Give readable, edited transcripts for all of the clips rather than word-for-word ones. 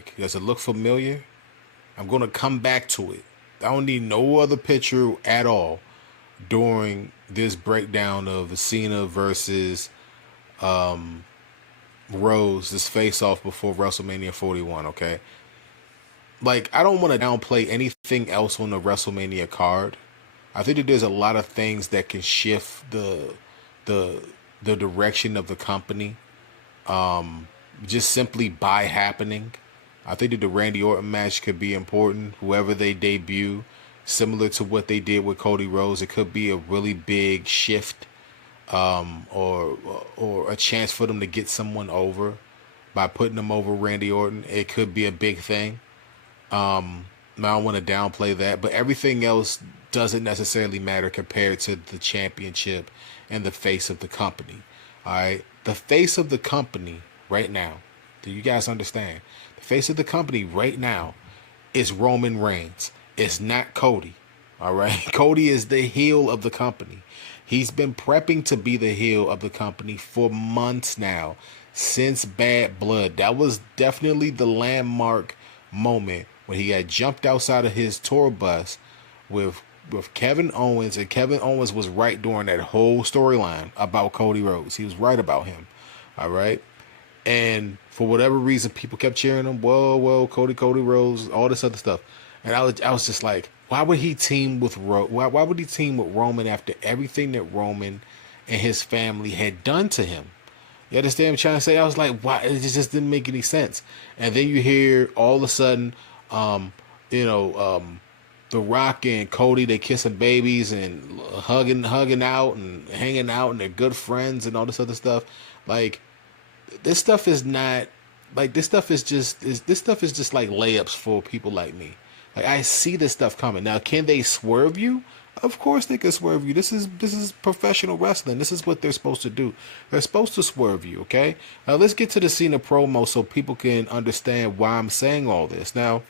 quick. Does it look familiar? I'm going to come back to it. I don't need no other picture at all during this breakdown of Cena versus Rhodes, this face off before WrestleMania 41, okay? Like, I don't want to downplay anything else on the WrestleMania card. I think that there's a lot of things that can shift the the direction of the company just simply by happening. I think that the Randy Orton match could be important. Whoever they debut, similar to what they did with Cody Rhodes, it could be a really big shift, or a chance for them to get someone over by putting them over Randy Orton. It could be a big thing. I don't want to downplay that, but everything else doesn't necessarily matter compared to the championship and the face of the company. All right, the face of the company right now. Do you guys understand? The face of the company right now is Roman Reigns. It's not Cody. All right, Cody is the heel of the company. He's been prepping to be the heel of the company for months now, since Bad Blood. That was definitely the landmark moment when he got jumped outside of his tour bus with Kevin Owens, and Kevin Owens was right during that whole storyline about Cody Rhodes. He was right about him. All right. And for whatever reason, people kept cheering him. Whoa, Cody Rhodes, all this other stuff. And I was just like, why would he team with why would he team with Roman after everything that Roman and his family had done to him? You understand what I'm trying to say? I was like, why? It just didn't make any sense. And then you hear all of a sudden, you know, The Rock and Cody, they kissing babies and hugging out and hanging out, and they're good friends and all this other stuff. Like, this stuff is not like this stuff is just like layups for people like me. Like, I see this stuff coming. Now, can they swerve you? Of course they can swerve you. This is professional wrestling. This is what they're supposed to do. They're supposed to swerve you, okay? Now let's get to the Cena promo so people can understand why I'm saying all this. Now,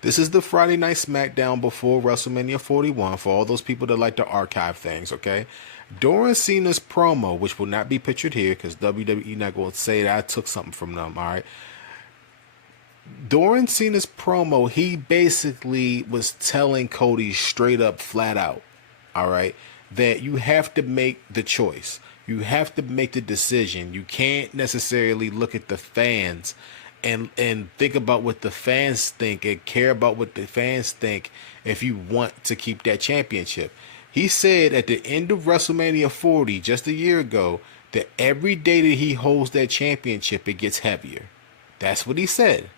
this is the Friday Night SmackDown before WrestleMania 41 for all those people that like to archive things, okay? During Cena's promo, which will not be pictured here because WWE not going to say that I took something from them, all right? During Cena's promo, he basically was telling Cody straight up, flat out, all right, that you have to make the choice. You have to make the decision. You can't necessarily look at the fans and think about what the fans think and care about what the fans think if you want to keep that championship. He said at the end of WrestleMania 40, just a year ago, that every day that he holds that championship, it gets heavier. That's what he said.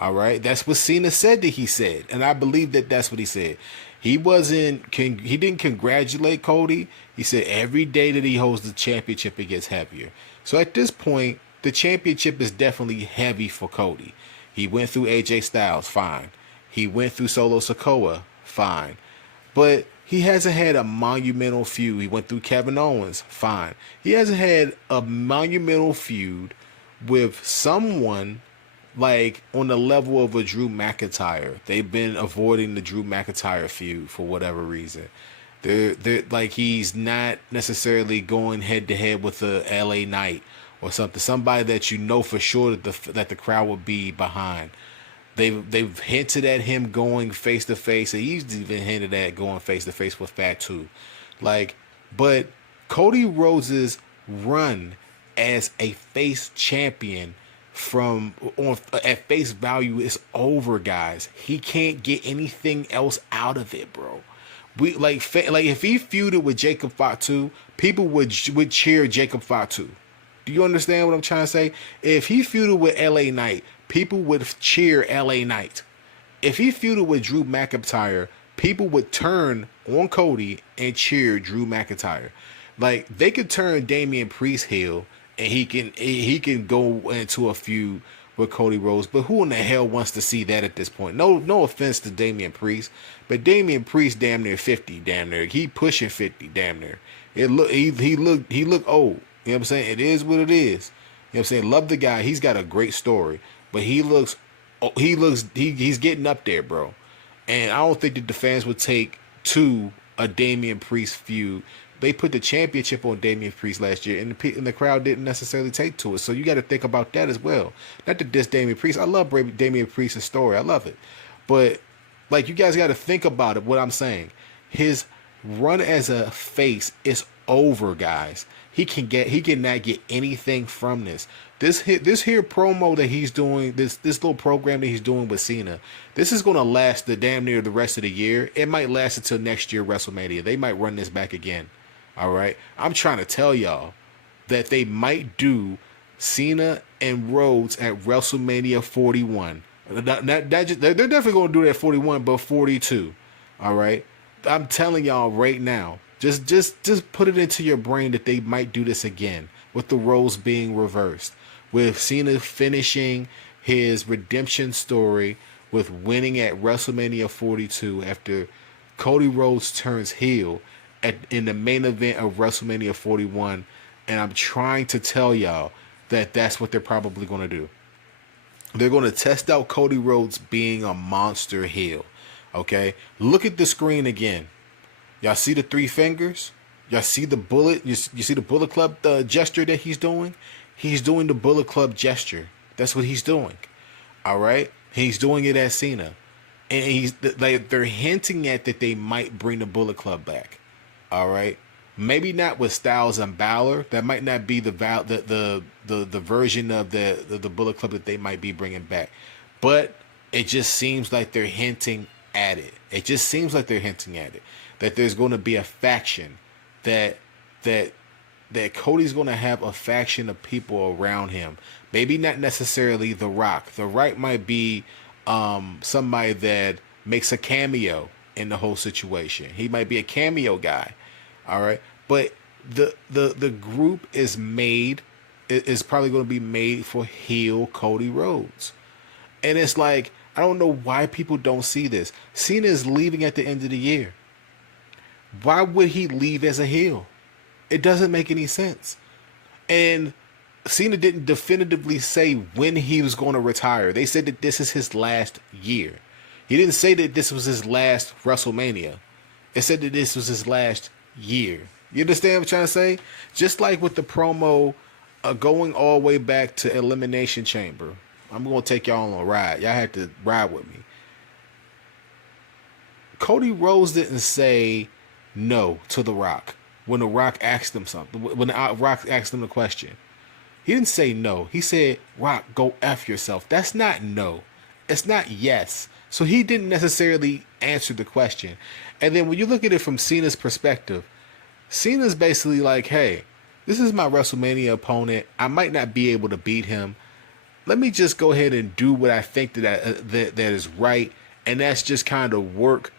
All right, that's what Cena said that he said, and I believe that that's what he said. He didn't congratulate Cody. He said every day that he holds the championship, it gets heavier. So at this point, the championship is definitely heavy for Cody. He went through AJ Styles, fine. He went through Solo Sikoa, fine. But he hasn't had a monumental feud. He went through Kevin Owens, fine. He hasn't had a monumental feud with someone like on the level of a Drew McIntyre. They've been avoiding the Drew McIntyre feud for whatever reason. They're like, he's not necessarily going head to head with a LA Knight or somebody that you know for sure that the crowd would be behind. They've hinted at him going face to face, and he's even hinted at going face to face with Fatu. Like, but Cody Rhodes's run as a face champion at face value is over, guys. He can't get anything else out of it, bro. We like if he feuded with Jacob Fatu, people would cheer Jacob Fatu. Do you understand what I'm trying to say? If he feuded with LA Knight, people would cheer LA Knight. If he feuded with Drew McIntyre, people would turn on Cody and cheer Drew McIntyre. Like, they could turn Damian Priest heel and he can go into a feud with Cody Rhodes, but who in the hell wants to see that at this point? No offense to Damian Priest, but Damian Priest damn near 50, damn near. He pushing 50, damn near. He look old. You know what I'm saying? It is what it is. You know what I'm saying? Love the guy. He's got a great story, but he's getting up there, bro. And I don't think that the fans would take to a Damian Priest feud they put the championship on Damian Priest last year, and the crowd didn't necessarily take to it. So you got to think about that as well. Not to diss Damian Priest. I love Damian Priest's story. I love it. But like, you guys got to think about it. What I'm saying, his run as a face is over, guys. He cannot get anything from this. This here promo that he's doing, this little program that he's doing with Cena, this is gonna last the damn near the rest of the year. It might last until next year WrestleMania. They might run this back again. All right, I'm trying to tell y'all that they might do Cena and Rhodes at WrestleMania 41. They're definitely gonna do that 41, but 42. All right, I'm telling y'all right now. Just put it into your brain that they might do this again, with the roles being reversed, with Cena finishing his redemption story with winning at WrestleMania 42 after Cody Rhodes turns heel in the main event of WrestleMania 41. And I'm trying to tell y'all that that's what they're probably going to do. They're going to test out Cody Rhodes being a monster heel. Okay? Look at the screen again. Y'all see the three fingers? Y'all see the bullet? You see the Bullet Club gesture that he's doing? He's doing the Bullet Club gesture. That's what he's doing. All right? He's doing it as Cena. And they're hinting at that they might bring the Bullet Club back. All right? Maybe not with Styles and Balor. That might not be the version of the Bullet Club that they might be bringing back. But it just seems like they're hinting at it. It just seems like they're hinting at it. That there's going to be a faction, that Cody's going to have a faction of people around him. Maybe not necessarily The Rock. The Rock might be somebody that makes a cameo in the whole situation. He might be a cameo guy. All right, but the group is probably going to be made for heel Cody Rhodes, and it's like, I don't know why people don't see this. Cena is leaving at the end of the year. Why would he leave as a heel? It doesn't make any sense. And Cena didn't definitively say when he was going to retire. They said that this is his last year. He didn't say that this was his last WrestleMania. It said that this was his last year. You understand what I'm trying to say? Just like with the promo going all the way back to Elimination Chamber. I'm going to take y'all on a ride. Y'all had to ride with me. Cody Rhodes didn't say no to The Rock when The Rock asked him something. When The Rock asked him the question, he didn't say no. He said, "Rock, go F yourself." That's not no. It's not yes. So he didn't necessarily answer the question. And then when you look at it from Cena's perspective, Cena's basically like, hey, this is my WrestleMania opponent. I might not be able to beat him. Let me just go ahead and do what I think that is right. And that's just kind of work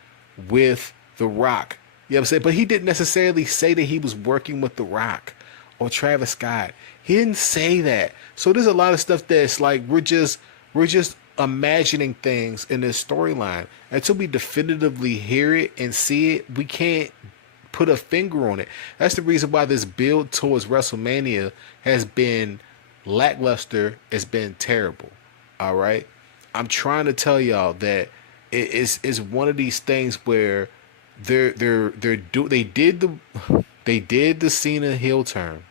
with The Rock. You know what I'm saying? But he didn't necessarily say that he was working with The Rock or Travis Scott. He didn't say that. So there's a lot of stuff that's like, we're just imagining things in this storyline. Until we definitively hear it and see it, we can't put a finger on it. That's the reason why this build towards WrestleMania has been lackluster. It's been terrible. All right, I'm trying to tell y'all that it's one of these things where they did the Cena heel turn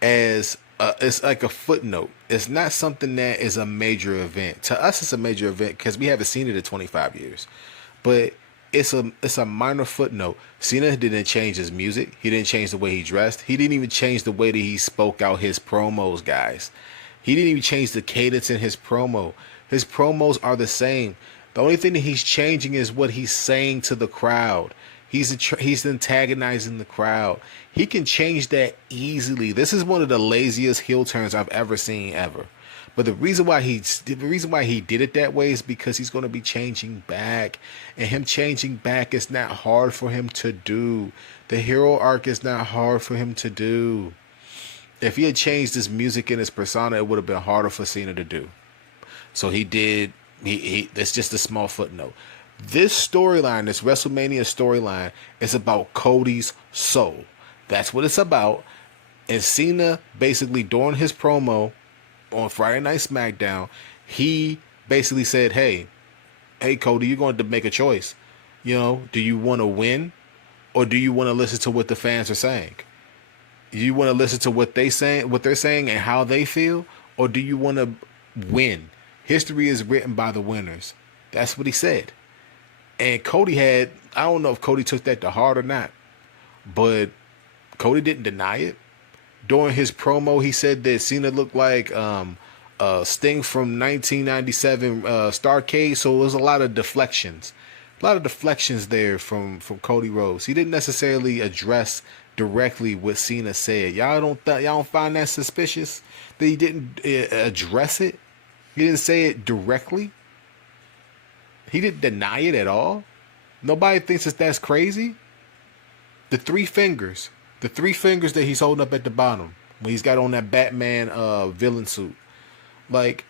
as it's like a footnote. It's not something that is a major event. To us, it's a major event because we haven't seen it in 25 years. But it's a minor footnote. Cena didn't change his music. He didn't change the way he dressed. He didn't even change the way that he spoke out his promos, guys. He didn't even change the cadence in his promo. His promos are the same. The only thing that he's changing is what he's saying to the crowd. He's antagonizing the crowd. He can change that easily. This is one of the laziest heel turns I've ever seen ever. But the reason why he did it that way is because he's going to be changing back, and him changing back is not hard for him to do. The hero arc is not hard for him to do. If he had changed his music and his persona, it would have been harder for Cena to do. So he did. That's just a small footnote. This storyline, this WrestleMania storyline, is about Cody's soul. That's what it's about. And Cena, basically during his promo on Friday Night SmackDown, he basically said, hey Cody, you're going to make a choice. You know, do you want to win or do you want to listen to what the fans are saying? You want to listen to what they're saying, and how they feel, or do you want to win? History is written by the winners. That's what he said. And Cody had, I don't know if Cody took that to heart or not, but Cody didn't deny it. During his promo, he said that Cena looked like Sting from 1997 Starcade. So it was a lot of deflections there from Cody Rhodes. He didn't necessarily address directly what Cena said. Y'all don't find that suspicious that he didn't address it? He didn't say it directly. He didn't deny it at all. Nobody thinks that that's crazy. The three fingers. The three fingers that he's holding up at the bottom when he's got on that Batman villain suit. Like,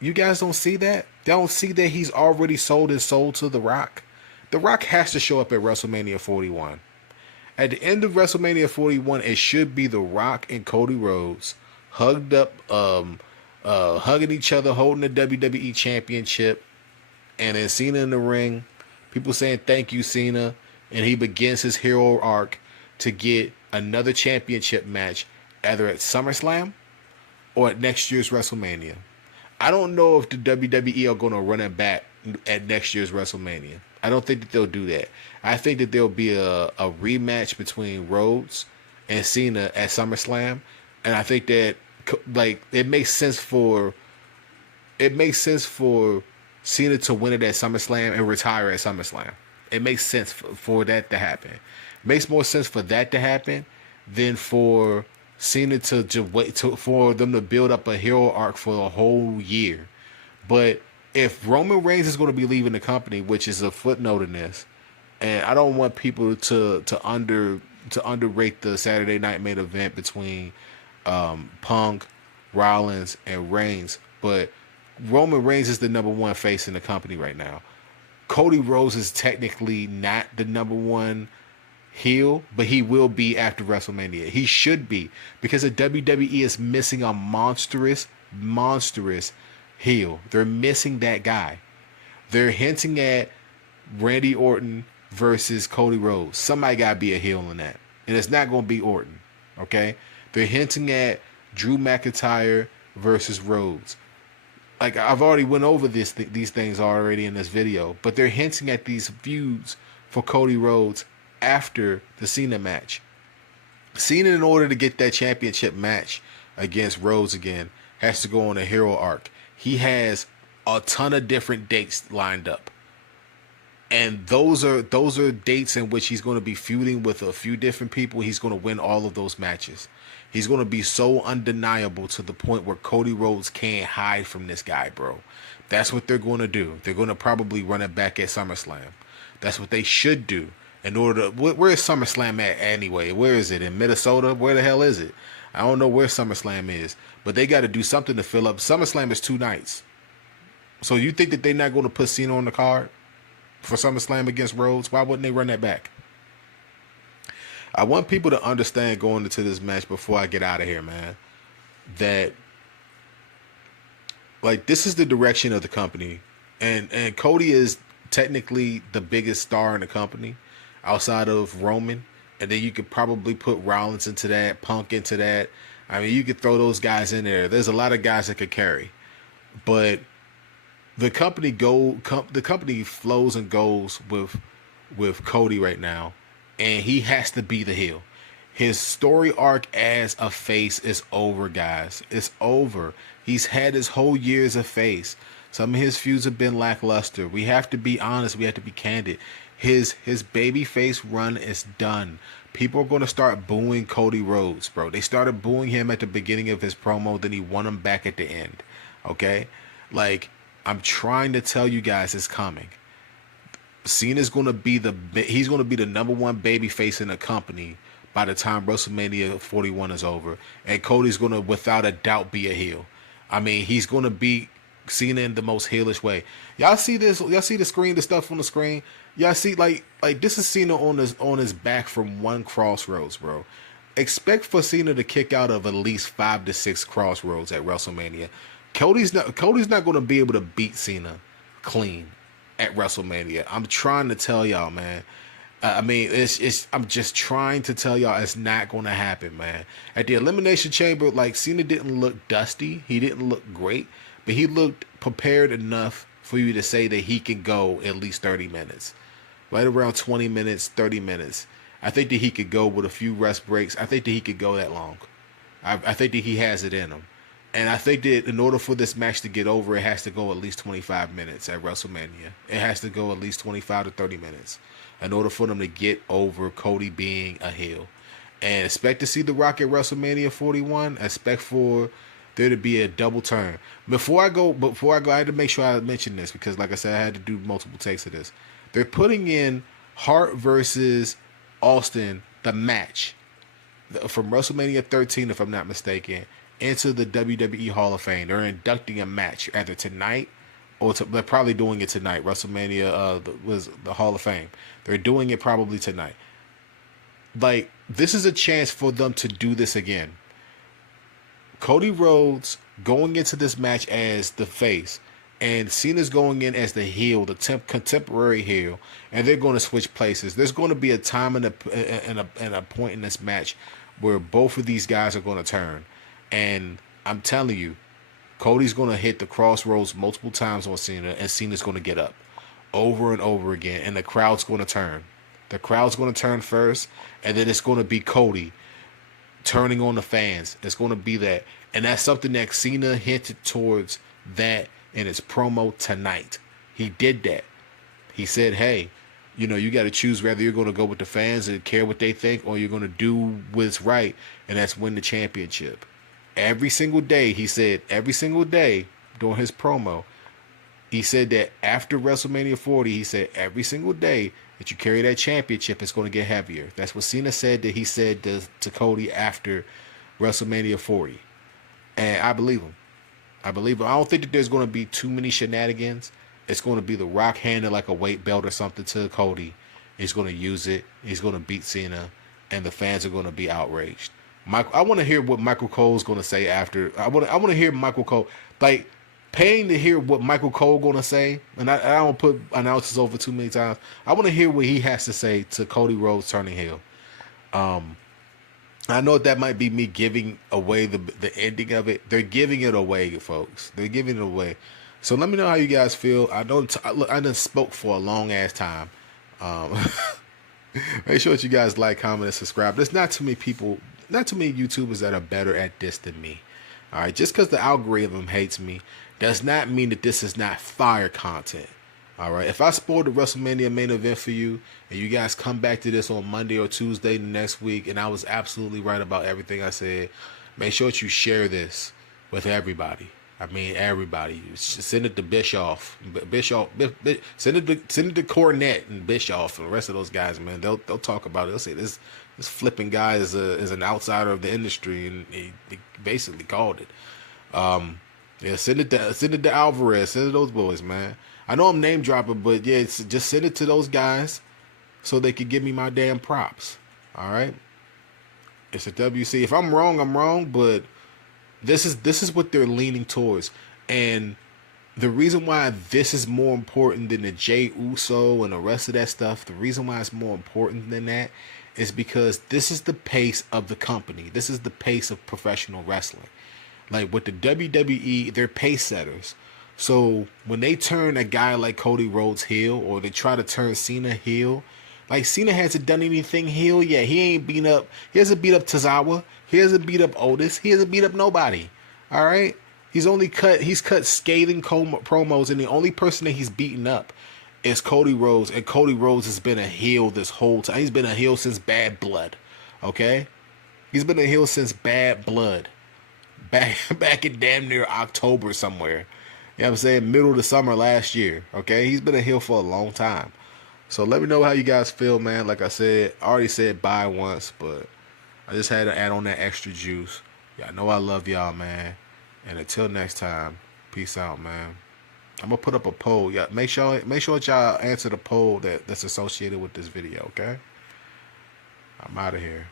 you guys don't see that? They don't see that he's already sold his soul to The Rock? The Rock has to show up at WrestleMania 41. At the end of WrestleMania 41, it should be The Rock and Cody Rhodes hugged up, hugging each other, holding the WWE Championship, and then Cena in the ring. People saying, "Thank you, Cena." And he begins his hero arc to get another championship match either at SummerSlam or at next year's WrestleMania. I don't know if the WWE are going to run it back at next year's WrestleMania. I don't think that they'll do that. I think that there'll be a rematch between Rhodes and Cena at SummerSlam, and I think that like it makes sense for Cena to win it at SummerSlam and retire at SummerSlam. It makes sense for that to happen. It makes more sense for that to happen than for Cena to wait for them to build up a hero arc for a whole year. But if Roman Reigns is going to be leaving the company, which is a footnote in this, and I don't want people to underrate the Saturday night main event between Punk, Rollins, and Reigns, but Roman Reigns is the number one face in the company right now. Cody Rhodes is technically not the number one heel, but he will be after WrestleMania. He should be, because the WWE is missing a monstrous heel. They're missing that guy. They're hinting at Randy Orton versus Cody Rhodes. Somebody got to be a heel in that, and it's not going to be Orton. Okay? They're hinting at Drew McIntyre versus Rhodes. Like, I've already went over these things already in this video, but they're hinting at these feuds for Cody Rhodes after the Cena match. Cena, in order to get that championship match against Rhodes again, has to go on a hero arc. He has a ton of different dates lined up, and those are dates in which he's going to be feuding with a few different people. He's going to win all of those matches. He's going to be so undeniable to the point where Cody Rhodes can't hide from this guy, bro. That's what they're going to do. They're going to probably run it back at SummerSlam. That's what they should do. In order to, where is SummerSlam at anyway? Where is it? In Minnesota? Where the hell is it? I don't know where SummerSlam is, but they got to do something to fill up. SummerSlam is 2 nights. So you think that they're not going to put Cena on the card for SummerSlam against Rhodes? Why wouldn't they run that back? I want people to understand going into this match before I get out of here, man, that like this is the direction of the company, and Cody is technically the biggest star in the company outside of Roman, and then you could probably put Rollins into that, Punk into that. I mean, you could throw those guys in there. There's a lot of guys that could carry, but the company flows and goes with Cody right now. And he has to be the heel. His story arc as a face is over, guys. It's over. He's had his whole year as a face. Some of his feuds have been lackluster. We have to be honest. We have to be candid. His babyface run is done. People are going to start booing Cody Rhodes, bro. They started booing him at the beginning of his promo. Then he won him back at the end. Okay? Like, I'm trying to tell you guys it's coming. Cena's going to be the number one baby face in the company by the time WrestleMania 41 is over, and Cody's going to without a doubt be a heel. I mean, he's going to beat Cena in the most heelish way. Y'all see this? Y'all see the screen? The stuff on the screen? Y'all see like this is Cena on his back from one crossroads, bro. Expect for Cena to kick out of at least 5 to 6 crossroads at WrestleMania. Cody's not going to be able to beat Cena clean at WrestleMania. I'm trying to tell y'all, man. I mean, it's. I'm just trying to tell y'all it's not going to happen, man. At the Elimination Chamber, like Cena didn't look dusty. He didn't look great, but he looked prepared enough for you to say that he can go at least 30 minutes, right around 20 minutes, 30 minutes. I think that he could go with a few rest breaks. I think that he could go that long. I think that he has it in him. And I think that in order for this match to get over, it has to go at least 25 minutes at WrestleMania. It has to go at least 25 to 30 minutes in order for them to get over Cody being a heel. And expect to see The Rock at WrestleMania 41. Expect for there to be a double turn. Before I go, I had to make sure I mentioned this because, like I said, I had to do multiple takes of this. They're putting in Hart versus Austin, the match from WrestleMania 13, if I'm not mistaken, into the WWE Hall of Fame. They're inducting a match either tonight or they're probably doing it tonight. WrestleMania was the Hall of Fame. They're doing it probably tonight. Like, this is a chance for them to do this again. Cody Rhodes going into this match as the face, and Cena's going in as the heel, the contemporary heel, and they're going to switch places. There's going to be a time and a point in this match where both of these guys are going to turn, and I'm telling you, Cody's going to hit the crossroads multiple times on Cena, and Cena's going to get up over and over again, and the crowd's going to turn. The crowd's going to turn first, and then it's going to be Cody turning on the fans. It's going to be that. And that's something that Cena hinted towards that in his promo tonight. He did that. He said, hey, you got to choose whether you're going to go with the fans and care what they think or you're going to do what's right, and that's win the championship. Every single day, he said, every single day during his promo, he said that after WrestleMania 40, he said every single day that you carry that championship, it's going to get heavier. That's what Cena said that he said to Cody after WrestleMania 40. And I believe him. I don't think that there's going to be too many shenanigans. It's going to be The Rock handing like a weight belt or something to Cody. He's going to use it. He's going to beat Cena. And the fans are going to be outraged. I want to hear what Michael Cole's going to say after. I want to hear Michael Cole. Like, paying to hear what Michael Cole going to say. And I don't put announcers over too many times. I want to hear what he has to say to Cody Rhodes turning heel. I know that might be me giving away the ending of it. They're giving it away, folks. They're giving it away. So let me know how you guys feel. I done spoke for a long ass time. Make sure that you guys like, comment, and subscribe. There's not too many YouTubers that are better at this than me. All right, just because the algorithm hates me does not mean that this is not fire content. All right, if I spoiled the WrestleMania main event for you and you guys come back to this on Monday or Tuesday the next week and I was absolutely right about everything I said, make sure that you share this with everybody. I mean, everybody. Send it to Bischoff. Send it to Cornette and Bischoff and the rest of those guys, man. They'll talk about it. They'll say this flipping guy is an outsider of the industry, and he basically called it. Yeah, send it to Alvarez. Send it to those boys, man. I know I'm name dropping, but yeah, just send it to those guys so they can give me my damn props. All right. It's a WC. If I'm wrong, I'm wrong, but this is what they're leaning towards. And the reason why this is more important than the Jey Uso and the rest of that stuff, the reason why it's more important than that is because this is the pace of the company. This is the pace of professional wrestling. Like with the WWE, they're pace setters. So when they turn a guy like Cody Rhodes heel, or they try to turn Cena heel, like Cena hasn't done anything heel yet. He hasn't beat up Tozawa. He hasn't beat up Otis. He hasn't beat up nobody. All right. He's cut scathing promos, and the only person that he's beaten up is Cody Rhodes. And Cody Rhodes has been a heel this whole time. He's been a heel since Bad Blood. Okay. He's been a heel since Bad Blood. Back in damn near October somewhere. You know what I'm saying? Middle of the summer last year. Okay? He's been a heel for a long time. So let me know how you guys feel, man. Like I said, I already said bye once, but I just had to add on that extra juice. Y'all know I love y'all, man. And until next time, peace out, man. I'm going to put up a poll. Yeah, make sure y'all answer the poll that's associated with this video, okay? I'm out of here.